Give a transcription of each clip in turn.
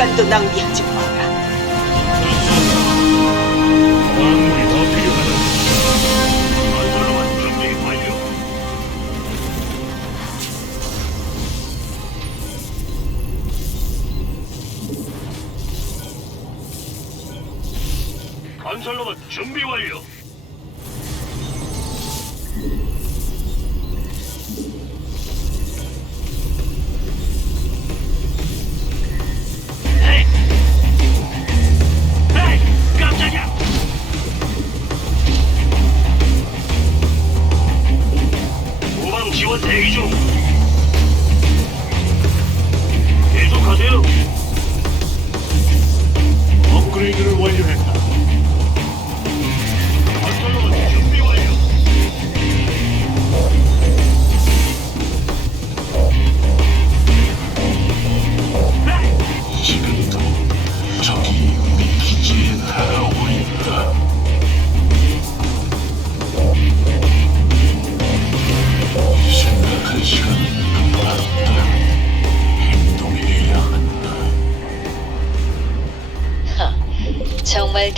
한순간도 낭비하지 마라. 건설로봇 준비 완료. 준비 완료.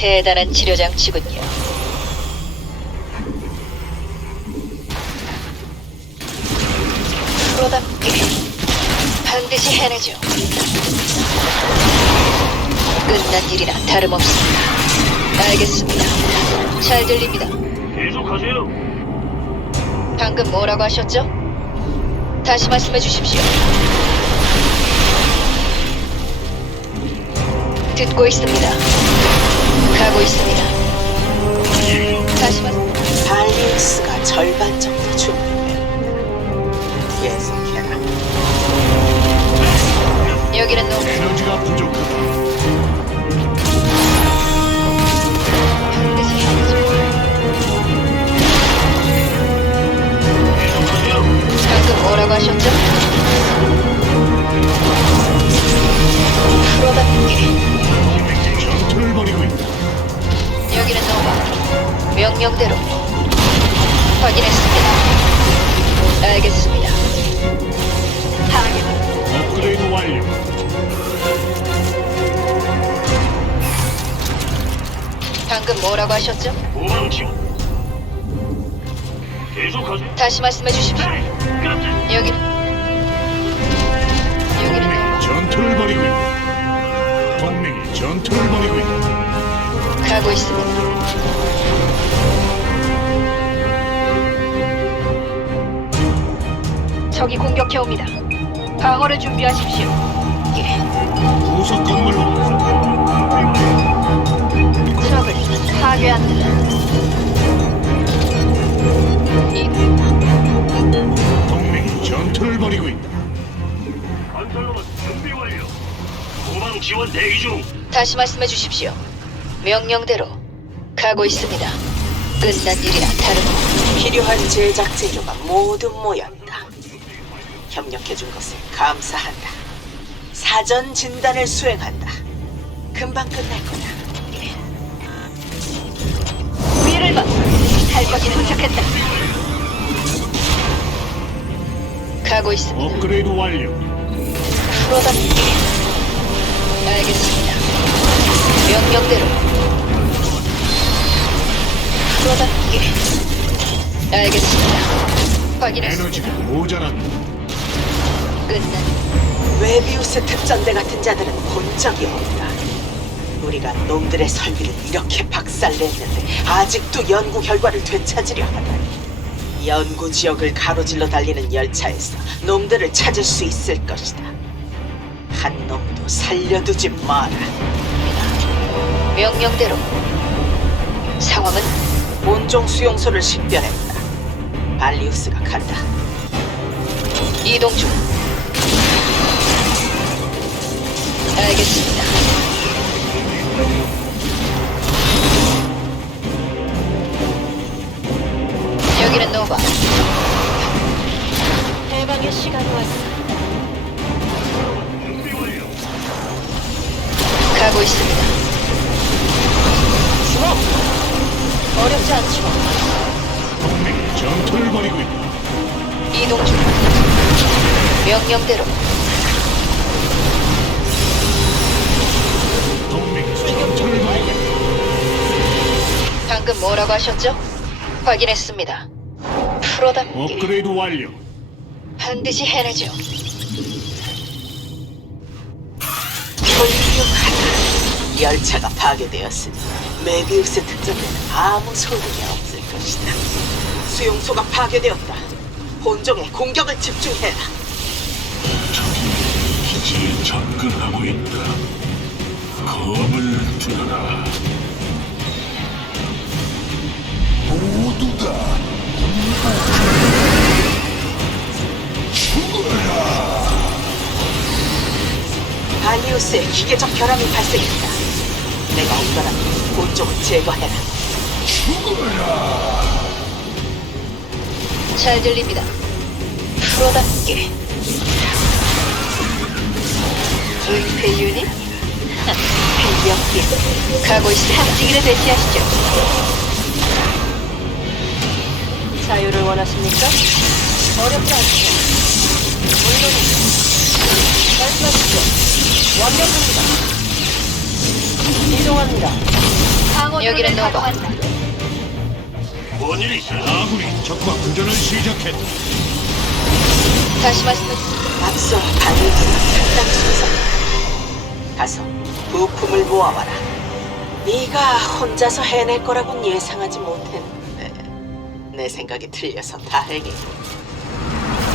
대단한 치료 장치군요. 프로답게 반드시 해내죠. 끝난 일이나 다름없습니다. 알겠습니다. 잘 들립니다. 계속하세요. 방금 뭐라고 하셨죠? 다시 말씀해 주십시오. 듣고 있습니다. 가고 있습니다. 다시 말씀. 발리우스가 절반 정도 준비돼. 계속해라. 여기는 노. 에너지가 부족하다. 뭐라고 하셨죠? 후방 지원. 계속하세요. 다시 말씀해 주십시오. 깜짝. 여기는 여기는 노바 전투를 벌이고 있다. 동맹이 전투를 벌이고 있다. 가고 있습니다. 적이 공격해 옵니다. 방어를 준비하십시오. 예, 부속 건물로 파괴합니다. 이 동맹이 전투를 벌이고 있다. 건설로봇 준비 완료. 후방 지원 대기 중. 다시 말씀해 주십시오. 명령대로 가고 있습니다. 끝난 일이나 다름없. 필요한 제작 재료가 모두 모였다. 협력해준 것을 감사한다. 사전 진단을 수행한다. 금방 끝날 거야. 할 것이 도착했다. 가고 있습니다. 업그레이드 완료. 프로답게. 알겠습니다. 명령대로. 프로답게. 알겠습니다. 확인했습니다. 에너지가 모자란다. 끝난 웨비우스 특전대 같은 자들은 본 적이 없다. 우리가 놈들의 설비를 이렇게 박살냈는데 아직도 연구 결과를 되찾으려 하다니. 연구 지역을 가로질러 달리는 열차에서 놈들을 찾을 수 있을 것이다. 한 놈도 살려두지 마라. 명령대로. 상황은 본종 수용소를 식별했다. 발리우스가 간다. 이동 중. 알겠습니다. 여기는 노바. 해방의 시간이 왔어. 가고 있습니다. 주목! 어렵지 않죠. 동맹이 전투를 벌이고 있다. 이동 중. 명령대로. 방금 뭐라고 하셨죠? 확인했습니다. 프로답게 업그레이드 완료. 반드시 해내죠. 훌륭하다. 열차가 파괴되었으니 메비우스 특전대는 아무 소용이 없을 것이다. 수용소가 파괴되었다. 본종에 공격을 집중해라. 적이 기지에 접근하고 있다. 검을 들어라. 발리우스에 기계적 결함이 발생했다. 내가 없더라도 본종을 제거해라. 잘 들립니다. 프로답게. 은폐 유닛? 필력기 가고 있습니다. 탐지기를 배치하시죠. 자유를 원하십니까? 어렵지 않죠. 물론이죠. 말씀하시죠. 완벽합니다. 이동합니다. 여기는 노바. 뭔일 있어요? 아군이 적과 교전을 시작했다. 다시 말씀해 앞서 발리우스가 상당히 순서다. 가서 부품을 모아와라. 네가 혼자서 해낼 거라곤 예상하지 못했는데 내 생각이 틀려서 다행이다.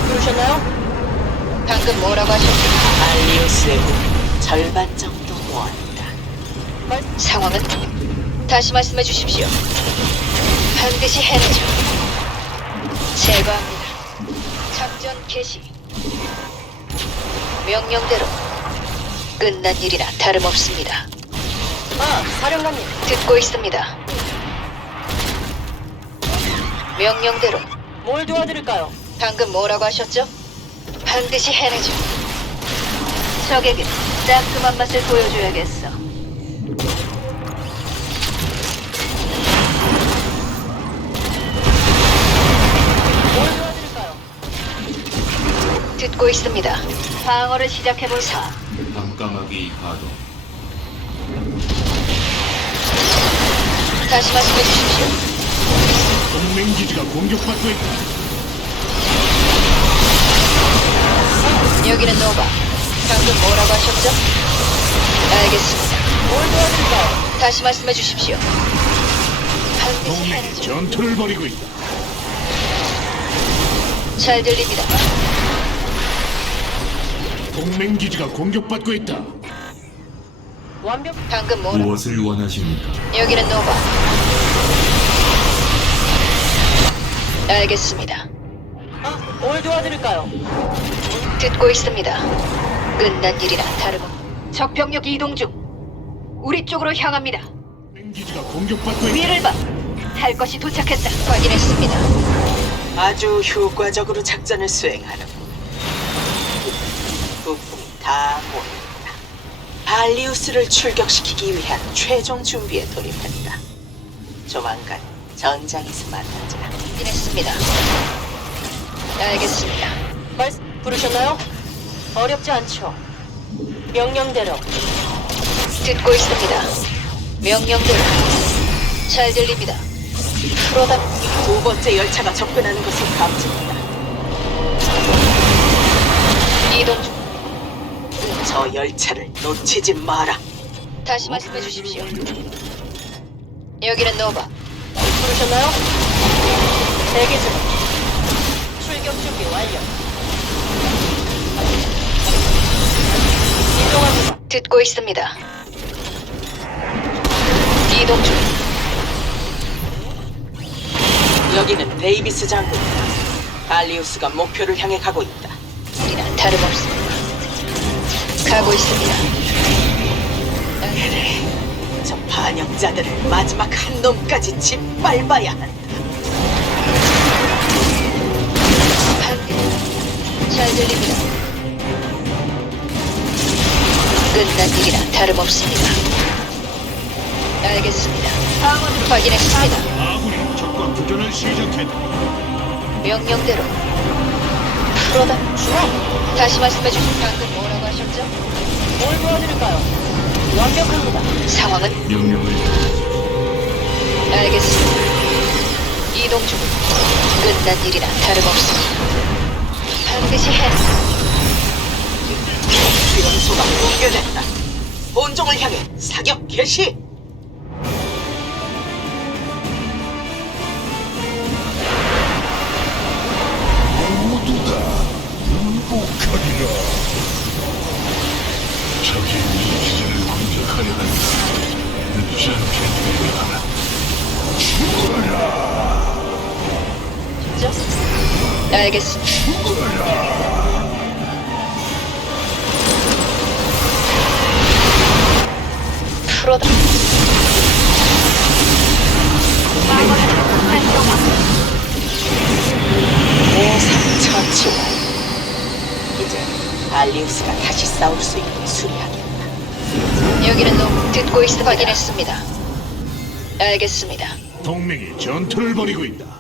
부르셨나요? 방금 뭐라고 하셨죠? 발리우스의 부품 절반 정도 모았다. 상황은 다시 말씀해 주십시오. 반드시 해내죠. 제거합니다. 작전 개시. 명령대로 끝난 일이나 다름없습니다. 아, 사령관님. 듣고 있습니다. 명령대로 뭘 도와드릴까요? 방금 뭐라고 하셨죠? 반드시 해내죠. 적에게 따끔한 맛을 보여줘야겠어. 뭘 도와드릴까요? 듣고 있습니다. 방어를 시작해볼사. 밤까마귀 가동 다시 말씀해 주십시오. 동맹 기지가 공격받고 있다. 여기는 노바. 방금 뭐라고 하셨죠? 알겠습니다. 뭘 도와드릴까요? 다시 말씀해 주십시오. 반드시 동맹이 해내죠. 전투를 벌이고 있다. 잘 들립니다. 동맹 기지가 공격받고 있다. 완벽. 방금 뭐라? 무엇을 원하십니까? 여기는 노바. 알겠습니다. 아, 뭘 도와드릴까요? 듣고 있습니다. 끝난 일이나 다름없. 적병력 이동 중. 우리 쪽으로 향합니다. 동맹 기지가 공격받고 있다. 위를 봐. 할 것이 도착했다. 확인했습니다. 아주 효과적으로 작전을 수행하는 부품이 다 모였다. 발리우스를 출격시키기 위한 최종 준비에 돌입했다. 조만간 전장에서 만나자. 확인했습니다. 알겠습니다. 말씀 부르셨나요? 어렵지 않죠. 명령대로 듣고 있습니다. 명령대로 잘 들립니다. 프로답게 두 번째 열차가 접근하는 것을 감지했다. 이동 중. 저 열차를 놓치지 마라. 다시 말씀해 주십시오. 여기는 노바. 부르셨나요? 대기 중. 출격 준비 완료. 이동합니다. 듣고 있습니다. 이동 중. 여기는 데이비스 장군이다. 발리우스가 목표를 향해 가고 있다. 우리나 다름없습니다. 가고 있습니다. 저 반역자들을 마지막 한 놈까지 짓밟아야 한다. 잘 들립니다. 끝난 일이나 다름없습니다. 알겠습니다. 확인했습니다. 아군이 적과 교전을 시작했다. 명령대로. 프로다. 주목! 다시 말씀해 주신 방금 뭐라고 하셨죠? 뭘 도와드릴까요? 완벽합니다. 상황은 명령을 알겠습니다. 이동 중. 끝난 일이나 다름없습니다. 반드시 해. 수용소가 붕괴됐다. 본종을 향해 사격 개시. 알겠습니다. 프로다. 대상 처치 완. 이제 발리우스가 다시 싸울 수 있게 수리하겠다. 여기는 너무 듣고 있어 확인했습니다. 알겠습니다. 동맹이 전투를 벌이고 있다.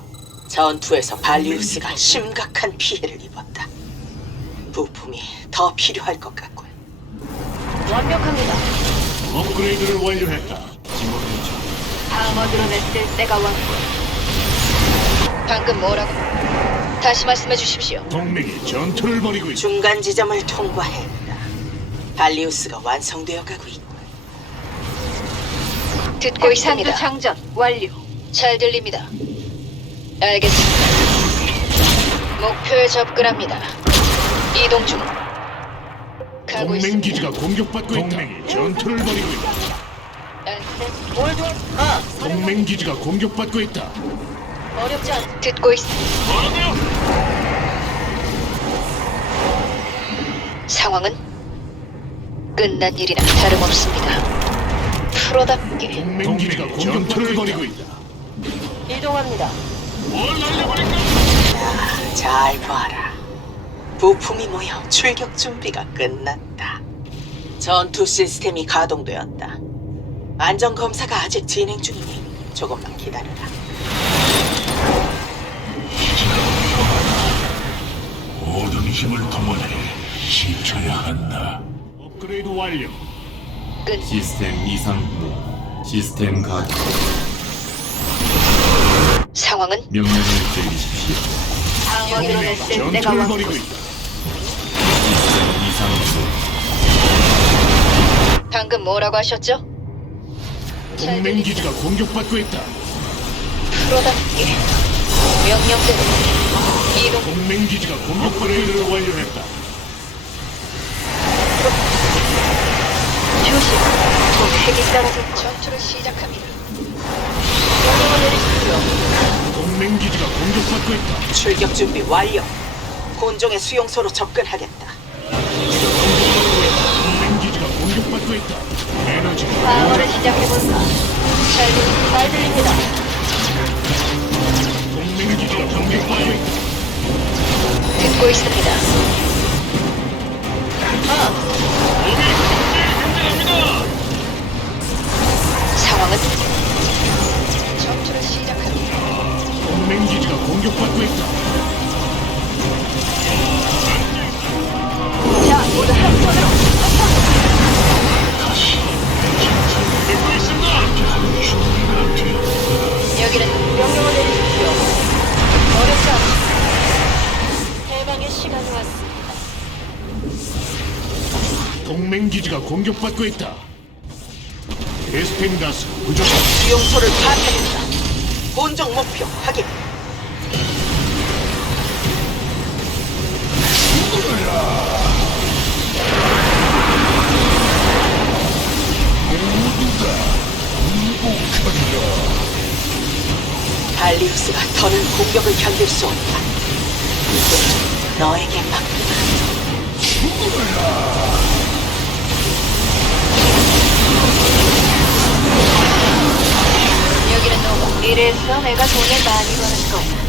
전투에서 발리우스가 심각한 피해를 입었다. 부품이 더 필요할 것 같군. 완벽합니다. 업그레이드를 완료했다. 방어드로 냈을 때가 왔고. 방금 뭐라고? 다시 말씀해 주십시오. 동맹이 전투를 벌이고 있다. 중간 지점을 통과했다. 발리우스가 완성되어 가고 있군. 듣고 있습니다. 장전 완료. 잘 들립니다. 알겠습니다. 목표에 접근합니다. 이동 중. 가고 동맹 있습니다. 기지가 공격받고 있다. 동맹이 전투를 벌이고 있다. 알- 뭘 도와? 아, 동맹 기지가 공격받고 있다. 어렵지 않. 듣고 있습니다. 상황은 끝난 일이나 다름없습니다. 프로답게 동맹 기지가 전투를 벌이고 있다. 이동합니다. 잘 봐라. 부품이 모여 출격 준비가 끝났다. 전투 시스템이 가동되었다. 안전 검사가 아직 진행 중이니 조금만 기다려라. 모든 힘을 동원해 지켜야 한다. 업그레이드 완료. 끝. 시스템 이상 무 시스템 가동 상황은 명령을 내리십시오. 동맹이 냈을 때가 전투를. 벌이고 있다. 이상 무 방금 뭐라고 하셨죠? 잘 동맹. 기지가 공격받고 있다. 프로답게 명령대로 이동 동맹 기지가 공격 업그레이드를 완료했다. 조심 곧 핵이 떨어질 전투를 시작합니다 명령을 내리십시오. 동맹 기지가 공격받고 있다. 출격 준비 완료. 곤종의 수용소로 접근하겠다. 동맹 기지가 공격받고 있다. 에너지가 방어를 시작해볼까? 잘, 들- 잘 들립니다. 동맹 기지가 공격받고 있다. 듣고 있습니다. 아, 상황은 동맹 기지가 공격받고 있다. 자, 모두 한 손으로. 듣고 있습니다. 여기는 명령을 내리십시오. 어렵지 않습니다. 해방의 시간이 왔습니다. 동맹 기지가 공격받고 있다. 베스핀 가스 부족하다. 수용소를 파악했다. 본적 목표 확인. 발리우스가 더는 공격을 견딜 수 없다. 이제 너에게 맡기다. 여기는 너무 이래서 내가 돈을 많이 버는 거야.